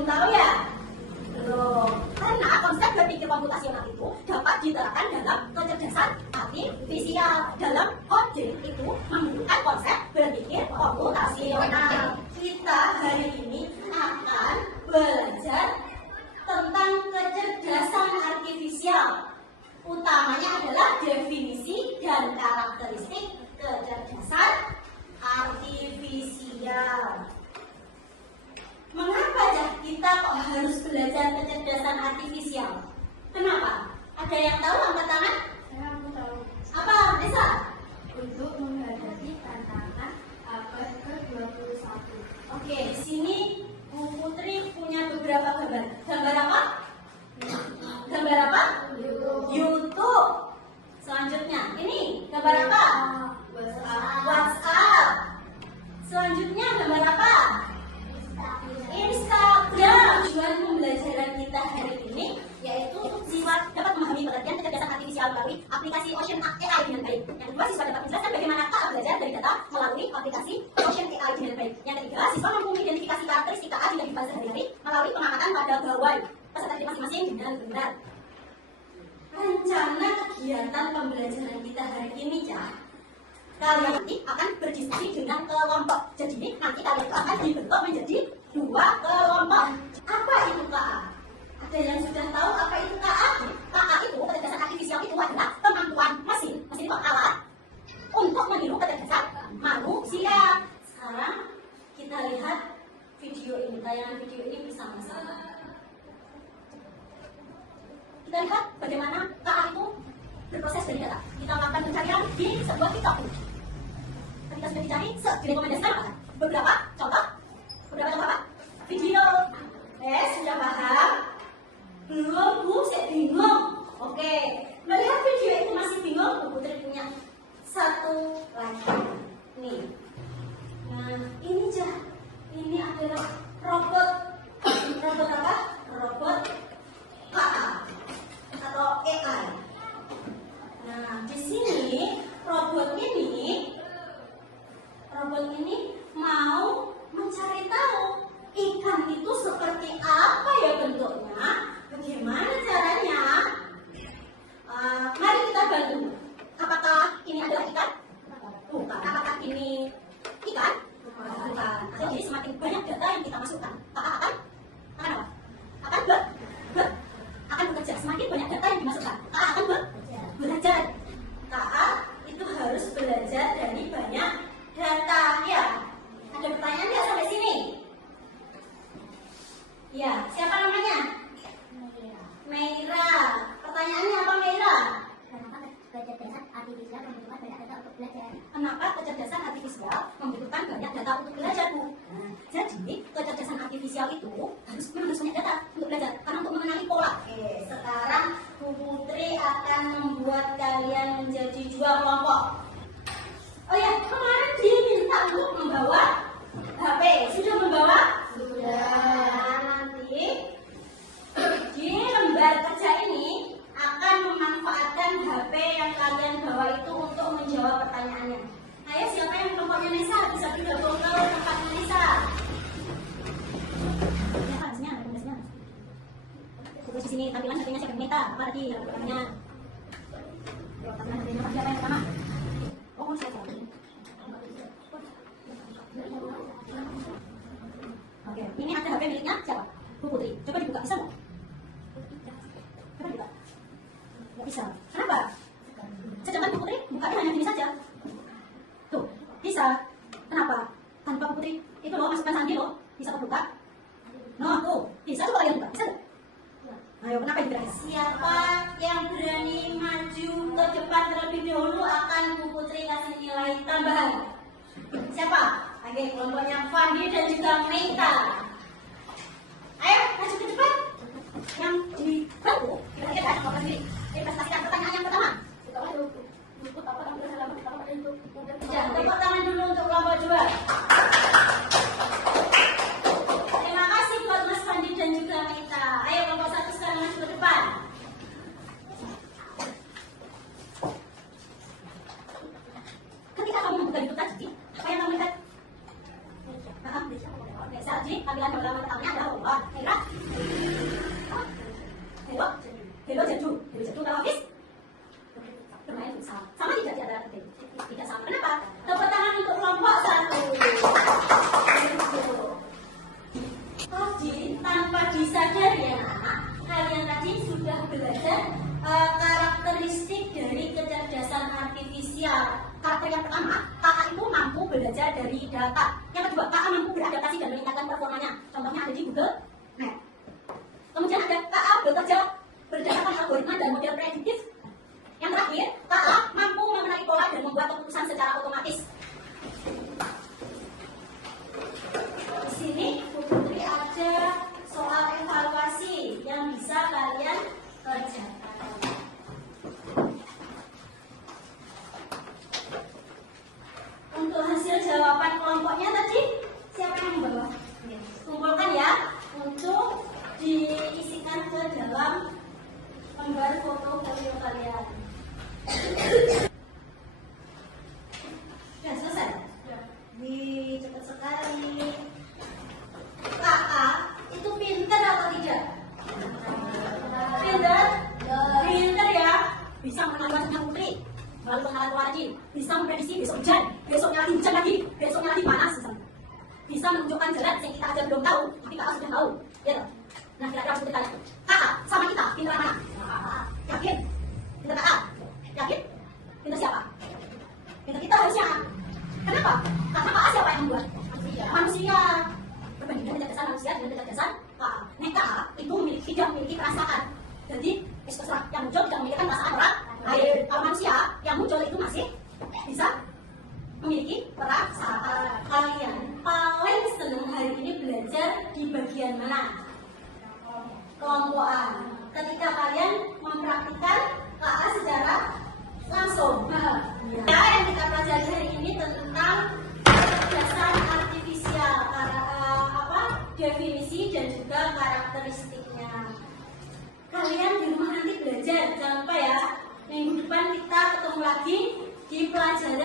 Belum tahu ya? Belum. Karena konsep berpikir komputasional itu dapat diterapkan dalam kecerdasan artifisial. Dalam coding itu menggunakan konsep berpikir komputasional. Kita hari ini akan belajar tentang kecerdasan artifisial. Utamanya adalah definisi dan karakteristik kecerdasan artifisial. Mengapa kita kok harus belajar kecerdasan artifisial? Kenapa? Ada yang tahu angkat tangan? Aku tahu. Apa, Desa? Untuk menghadapi tantangan abad ke-21. Oke, di sini Bu Putri punya beberapa gambar. Gambar apa? Gambar apa? YouTube. Selanjutnya, ini gambar apa? WhatsApp. Selanjutnya gambar apa? Instagram. Tujuan pembelajaran kita hari ini yaitu siswa dapat memahami pengertian kecerdasan artifisial melalui aplikasi Ocean AI dengan baik. Yang kedua, siswa dapat menjelaskan bagaimana KA belajar dari data melalui aplikasi Ocean AI dengan baik. Yang ketiga, siswa mampu mengidentifikasi karakteristik KA di kehidupan sehari-hari melalui pengamatan pada gawai peserta didik masing-masing dengan benar. Rencana kegiatan pembelajaran kita hari ini ya, kalian nanti akan berdiskusi dengan kelompok. Jadi nanti kalian itu akan dibentuk menjadi 2 kelompok. Apa itu KA? Ada yang sudah tahu apa itu KA? KA itu kecerdasan artifisial itu adalah kemampuan mesin itu alat untuk meniru kecerdasan manusia. Sekarang kita lihat video ini, tayangan video ini bersama-sama. Kita lihat bagaimana KA itu berproses dari data. Kita lakukan pencarian di sebuah TikTok. Ketika sudah dicari, direkomendasikan apa? Beberapa contoh apa? Video. Sudah paham? Belum, Bu, saya bingung. Oke, melihat video itu masih bingung, Bu Putri punya satu lagi. Nih. Nah, ini adalah robot apa? Robot KA atau AI. Nah, di sini robot ini mau mencari tahu ikan itu seperti apa ya bentuknya, bagaimana caranya. Mari kita bantu. Apakah ini adalah ikan? Bukan. Apakah ini ikan? Bukan. Jadi semakin banyak data yang kita masukkan, akan apa? Akan bekerja. Semakin banyak data yang dimasukkan, akan belajar. KA itu harus belajar dari banyak data. Ya, ada pertanyaan nggak sampai sini? Ya, siapa namanya? Meira. Pertanyaannya apa, Meira? Kenapa kecerdasan artifisial membutuhkan banyak data untuk belajar? Kenapa kecerdasan artifisial membutuhkan banyak data untuk belajar, Bu? Jadi, kecerdasan artifisial itu harus banyak data untuk belajar. Karena untuk mengenali pola. Oke, sekarang Bu Putri akan membuat kalian menjadi 2 kelompok. Oh ya, kemarin diminta untuk membawa HP. Sudah membawa? Sudah. Nanti di lembar kerja ini akan memanfaatkan HP yang kalian bawa itu untuk menjawab pertanyaannya. Ayo, siapa yang kelompoknya Nesa? Bisa bergabung ke tempatnya Nesa. Ya, harusnya ada tugasnya. Tugas di sini tampilan satunya siapa yang minta? Apa tadi pertanyaannya? Siapa yang pertama? Oh, saya tahu. Oke, ini ada HP miliknya siapa? Bu Putri. Coba dibuka, bisa nggak? Coba dibuka. Nggak bisa. Kenapa? Sedangkan Bu Putri bukanya hanya gini saja. Tuh, bisa. Kenapa? Tanpa Bu Putri itu loh, masukkan sandi loh, bisa terbuka. No, tuh, bisa. Coba kalian buka, bisa nggak? Ayo, kenapa ini berani? Siapa yang berani maju ke depan terlebih dahulu akan Bu Putri kasih nilai tambahan. Siapa? Oke, kelompoknya Fandi dan juga Meita. Ayo, maju ke depan. Yang dibantu, kita ada kelompok sendiri. Investasikan pertanyaan yang pertama. Ya, tepuk tangan dulu untuk kelompok 2. Terima kasih buat Mas Fandi dan juga Meita. Ayo, kelompok 1 sekarang maju ke depan. Ketika kamu membuka itu tadi, apa yang kamu lihat? Saat ini, tampilan bawah. Hera. Hello. Hello jadu. Hello jadu kalau habis bermain futsal. Sama tidak di antara penting? Tidak sama. Kenapa? Tepuk tangan untuk kelompok 1. Tadi tanpa disadari ya anak, kalian tadi sudah belajar karakteristik dari kecerdasan artifisial. Karakter yang pertama, kakak itu mampu belajar dari data. Yang kedua, kakak mampu beradaptasi dan meningkatkan performanya. Contohnya ada di Google Map. Kemudian ada kakak bekerja berdasarkan algoritma dan model prediktif. Yang terakhir, kakak mampu mengenali pola dan membuat keputusan secara otomatis. Di sini, Bu Putri ada soal evaluasi yang bisa kalian kerjakan. Untuk hasil jawaban kelompoknya tadi, siapa yang membawa? Kumpulkan ya, untuk diisikan ke dalam lembar portofolio kalian. Sudah selesai? Wih, cepat sekali. Kakak itu pintar atau tidak? Pintar? Pintar ya. Bisa mengenali wajahnya Putri, lalu pengenalan wajib. Bisa memprediksi besok hujan, besoknya lagi hujan lagi, besoknya lagi panas. Bisa menunjukkan jalan yang kita aja belum tahu, tapi kakak sudah tahu. Ya toh? Nah, kira-kira Putri tanya, kakak sama kita pintar mana? Yakin? Pintar kakak? Yakin? Pintar siapa? Pintar kita harusnya. Kenapa? Karena kakak siapa yang membuat? Manusia. Perbandingan kecerdasan manusia dengan kecerdasan kakak. Nek kakak itu tidak memiliki perasaan. Jadi, terserah yang muncul tidak memiliki perasaan orang lain. Kalau manusia yang muncul itu masih bisa memiliki perasaan. Kalian paling senang hari ini belajar di bagian mana? Kelompokan. Ketika kalian mempraktikkan KA secara langsung. Ya, yang kita pelajari hari ini tentang kecerdasan artifisial, definisi dan juga karakteristiknya. Kalian di rumah nanti belajar, jangan lupa ya. Minggu depan kita ketemu lagi di pelajaran